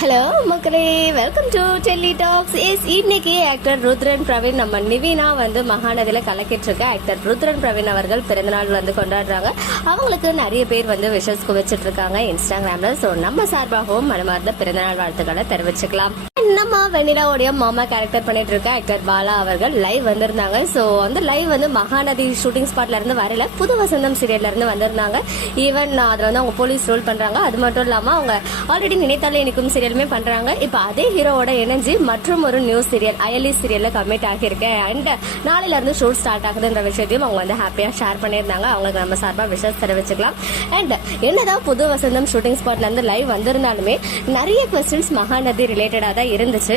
Hello மக்களே, welcome to Delhi tax. இன்னைக்கு actor Rudran Praveen நம்ம நிவினா வந்து மகாநதியில கலக்கிட்டு இருக்க ஆக்டர் ருத்ரன் பிரவீன் அவர்கள் பிறந்தநாள் வந்து கொண்டாடுறாங்க. அவங்களுக்கு நிறைய பேர் வந்து விஷஸ் குவிச்சிட்டு இருக்காங்க இன்ஸ்டாகிராம்ல. ஸோ நம்ம சார்பாகவும் மனமார்ந்த பிறந்தநாள் வாழ்த்துக்களை தெரிவிச்சுக்கலாம். நம்ம வெண்ணிலாவுடைய மாமா கேரக்டர் பண்ணிட்டு இருக்க ஆக்டர் பாலா அவர்கள் லைவ் வந்திருந்தாங்க. ஸோ அந்த லைவ் வந்து மகாநதி ஷூட்டிங் ஸ்பாட்ல இருந்து வரல, புது வசந்தம் சீரியல்ல இருந்து வந்திருந்தாங்க. ஈவன் அதுல வந்து அவங்க போலீஸ் ரோல் பண்றாங்க. அது மட்டும் இல்லாம அவங்க ஆல்ரெடி நினைத்தாலே இனிக்கும் சீரியலுமே பண்றாங்க. இப்ப அதே ஹீரோவோட இணைஞ்சு மற்றும் ஒரு நியூ சீரியல் அயலி சீரியல்ல கமிட் ஆகியிருக்கேன். அண்ட் நாளையில இருந்து ஷூட் ஸ்டார்ட் ஆகுதுன்ற விஷயத்தையும் அவங்க வந்து ஹாப்பியா ஷேர் பண்ணியிருந்தாங்க. அவங்களுக்கு நம்ம சார்பா விஷஸ் தெரிவிச்சுக்கலாம். அண்ட் என்னதான் புது வசந்தம் ஷூட்டிங் ஸ்பாட்ல இருந்து லைவ் வந்திருந்தாலுமே நிறைய கொஸ்டின்ஸ் மகாநதி ரிலேட்டடா தான் இருந்துச்சு.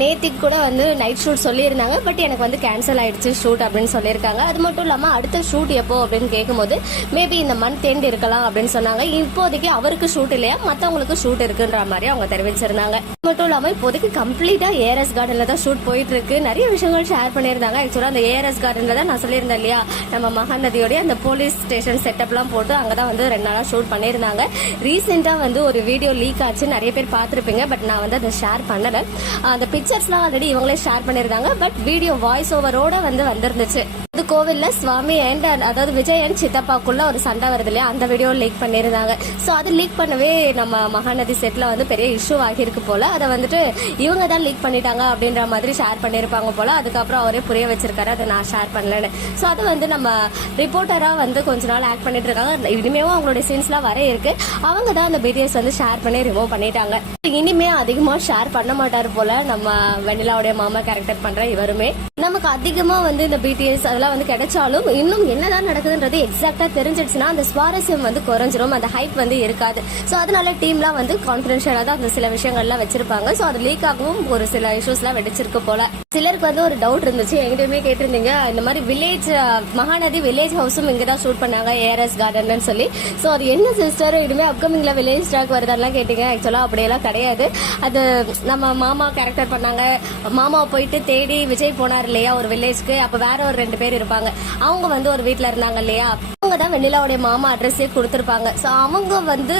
நேத்திக்கு கூட வந்து நைட் ஷூட் சொல்லியிருந்தாங்க, பட் எனக்கு வந்து கேன்சல் ஆயிடுச்சு ஷூட் அப்படின்னு சொல்லியிருக்காங்க. அது மட்டும் இல்லாம அடுத்த ஷூட் எப்போ அப்படின்னு கேட்கும்போது மேபி இந்த மந்த் எண்ட் இருக்கலாம் அப்படின்னு சொன்னாங்க. இப்போதைக்கு அவருக்கு ஷூட் இல்லையா, மற்றவங்களுக்கு ஷூட் இருக்குன்ற மாதிரி அவங்க தெரிவிச்சிருந்தாங்க. அது மட்டும் இல்லாம இப்போதைக்கு கம்ப்ளீட்டா ஏஆர்எஸ் கார்டன்ல தான் ஷூட் போயிட்டு இருக்கு. நிறைய விஷயங்கள் ஷேர் பண்ணியிருந்தாங்க. ஆக்சுவலா அந்த ஏஆர்எஸ் கார்டன்ல தான் நான் சொல்லியிருந்தேன் இல்லையா, நம்ம மகாநதியோட அந்த போலீஸ் ஸ்டேஷன் செட்டப் எல்லாம் போட்டு அங்கதான் வந்து 2 நாளா ஷூட் பண்ணியிருந்தாங்க. ரீசெண்டா வந்து ஒரு வீடியோ லீக் ஆச்சு, நிறைய பேர் பார்த்திருப்பீங்க. பட் நான் வந்து அதை ஷேர் பண்ணல. அந்த பிக்சர்ஸ்லாம் ஆல்ரெடி இவங்களே ஷேர் பண்ணிருந்தாங்க. பட் வீடியோ வாய்ஸ் ஓவரோட வந்து வந்திருந்துச்சு. இது கோவில்ல சுவாமி அண்ட் அதாவது விஜய் அண்ட் சித்தப்பாக்குள்ள ஒரு சண்டை வருது இல்லையா, அந்த வீடியோ லீக் பண்ணிருந்தாங்க. ஸோ அது லீக் பண்ணவே நம்ம மகாநதி செட்ல வந்து பெரிய இஷ்யூ ஆகியிருக்கு போல. அதை வந்துட்டு இவங்க தான் லீக் பண்ணிட்டாங்க அப்படின்ற மாதிரி ஷேர் பண்ணிருப்பாங்க போல. அதுக்கப்புறம் அவரே புரிய வச்சிருக்காரு, அதை நான் ஷேர் பண்ணலன்னு. ஸோ அது வந்து நம்ம ரிப்போர்ட்டரா வந்து கொஞ்ச நாள் ஆக்ட் பண்ணிட்டு இருக்காங்க. இனிமேவும் அவங்களுடைய சீன்ஸ்லாம் வர இருக்கு. அவங்க தான் அந்த பிடிஎஸ் வந்து ஷேர் பண்ணி ரிமூவ் பண்ணிட்டாங்க. இனிமே அதிகமா ஷேர் பண்ண மாட்டாரு போல நம்ம வெண்ணிலாவுடைய மாமா கேரக்டர் பண்ற இவருமே. நமக்கு அதிகமா வந்து இந்த பிடிஎஸ் அதெல்லாம் வந்து கிடைச்சாலும் இன்னும் என்னதான் நடக்குதுன்றது எக்ஸாக்டா தெரிஞ்சிடுச்சுன்னா அந்த சுவாரஸ்யம் வந்து குறைஞ்சிரும், அந்த ஹைப் வந்து இருக்காது. ஸோ அதனால டீம்லாம் வந்து கான்பிடென்ஷியலா தான் அந்த சில விஷயங்கள்லாம் வச்சிருப்பாங்க. ஸோ அது லீக் ஆகவும் ஒரு சில இஷ்யூஸ்லாம் வெடிச்சிருக்கு போல. சிலருக்கு வந்து ஒரு டவுட் இருந்துச்சு, எங்கிட்டயுமே கேட்டிருந்தீங்க, இந்த மாதிரி வில்லேஜ் மகாநதி வில்லேஜ் ஹவுஸும் இங்கதான் ஷூட் பண்ணாங்க ஏஆர்எஸ் கார்டன் சொல்லி. ஸோ அது என்ன சிஸ்டர் இனிமே அப்கமிங்ல வில்லேஜ் ஸ்டாக் வருதான்லாம் கேட்டீங்க. ஆக்சுவலா அப்படியெல்லாம் கிடையாது. அது நம்ம மாமா கேரக்டர் பண்ணாங்க. மாமாவை போயிட்டு தேடி விஜய் போனார் இல்லையா ஒரு வில்லேஜ்க்கு. அப்ப வேற ஒரு 2 பேர் இருப்பாங்க. அவங்க வந்து ஒரு வீட்டுல இருந்தாங்க இல்லையா, அவங்க தான் வெண்ணிலாவுடைய மாமா அட்ரஸே கொடுத்திருப்பாங்க. சோ அவங்க வந்து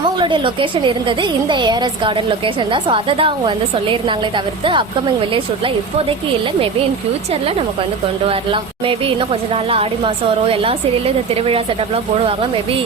அவங்களுடைய லொகேஷன் இருந்தது இந்த ஏஆர்எஸ் கார்டன் லொகேஷன் தான். சோ அதை தான் அவங்க வந்து சொல்லியிருந்தாங்களே தவிர்த்து அப்கமிங் வில்லேஜ் ஷூட்ல இப்போதைக்கு இல்ல. மேபி இன் ஃபியூச்சர்ல நமக்கு வந்து கொண்டு வரலாம். மேபி இன்னும் கொஞ்ச நாள்ல ஆடி மாசம் வரும். எல்லா சீரியலும் இந்த திருவிழா செட்டப் எல்லாம் போடுவாங்க. மேபி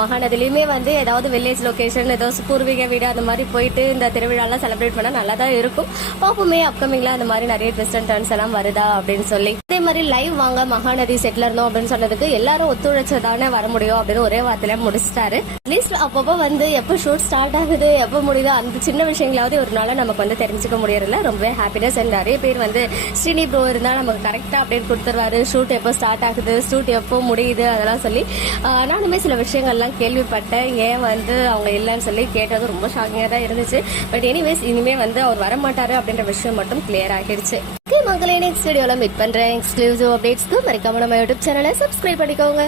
மகாநதியிலுமே வந்து ஏதாவது வில்லேஜ் லொகேஷன் ஏதாவது பூர்வீக வீடு அந்த மாதிரி போயிட்டு இந்த திருவிழா எல்லாம் செலிப்ரேட் பண்ணா நல்லா தான் இருக்கும். பாப்போமே அப்கமிங்ல அந்த மாதிரி நிறைய ட்விஸ்ட் அண்ட் டர்ன்ஸ் எல்லாம் வருதா அப்படின்னு சொல்லி. அதே மாதிரி லைவ் வாங்க மகாநதி செட்ல இருந்தோம் அப்படின்னு சொன்னதுக்கு எல்லாரும் ஒத்துழைச்சதானே வர முடியும் அப்படின்னு ஒரே வார்த்தையில முடிச்சிட்டாரு. அட்லீஸ்ட் அப்பப்போ வந்து எப்போ ஷூட் ஸ்டார்ட் ஆகுது எப்போ முடியுதோ அந்த சின்ன விஷயங்களாவது ஒரு நாள் நமக்கு வந்து தெரிஞ்சுக்க முடியறதுல ரொம்பவே ஹாப்பினஸ். அண்ட் நிறைய பேர் வந்து ஸ்ரீனி ப்ரோ இருந்தா நமக்கு கரெக்டா அப்டேட் கொடுத்துருவாரு, ஷூட் எப்போ ஸ்டார்ட் ஆகுது ஷூட் எப்போ முடியுது அதெல்லாம் சொல்லி. நானுமே சில விஷயங்கள்லாம் கேள்விப்பட்டேன். ஏன் வந்து அவங்க இல்லைன்னு சொல்லி கேட்டது ரொம்ப ஷாக்கிங்கா தான் இருந்துச்சு. பட் எனிவேஸ் இனிமே வந்து அவர் வரமாட்டாரு அப்படின்ற விஷயம் மட்டும் கிளியர் ஆகிடுச்சு. மக்களே, நெக்ஸ்ட் வீடியோல மீட் பண்றேன். எக்ஸ்க்ளூசிவ் அப்டேட்ஸ்க்கு மறக்காம நம்ம யூடியூப் சேனலை சப்ஸ்கிரைப் பண்ணிக்கோங்க.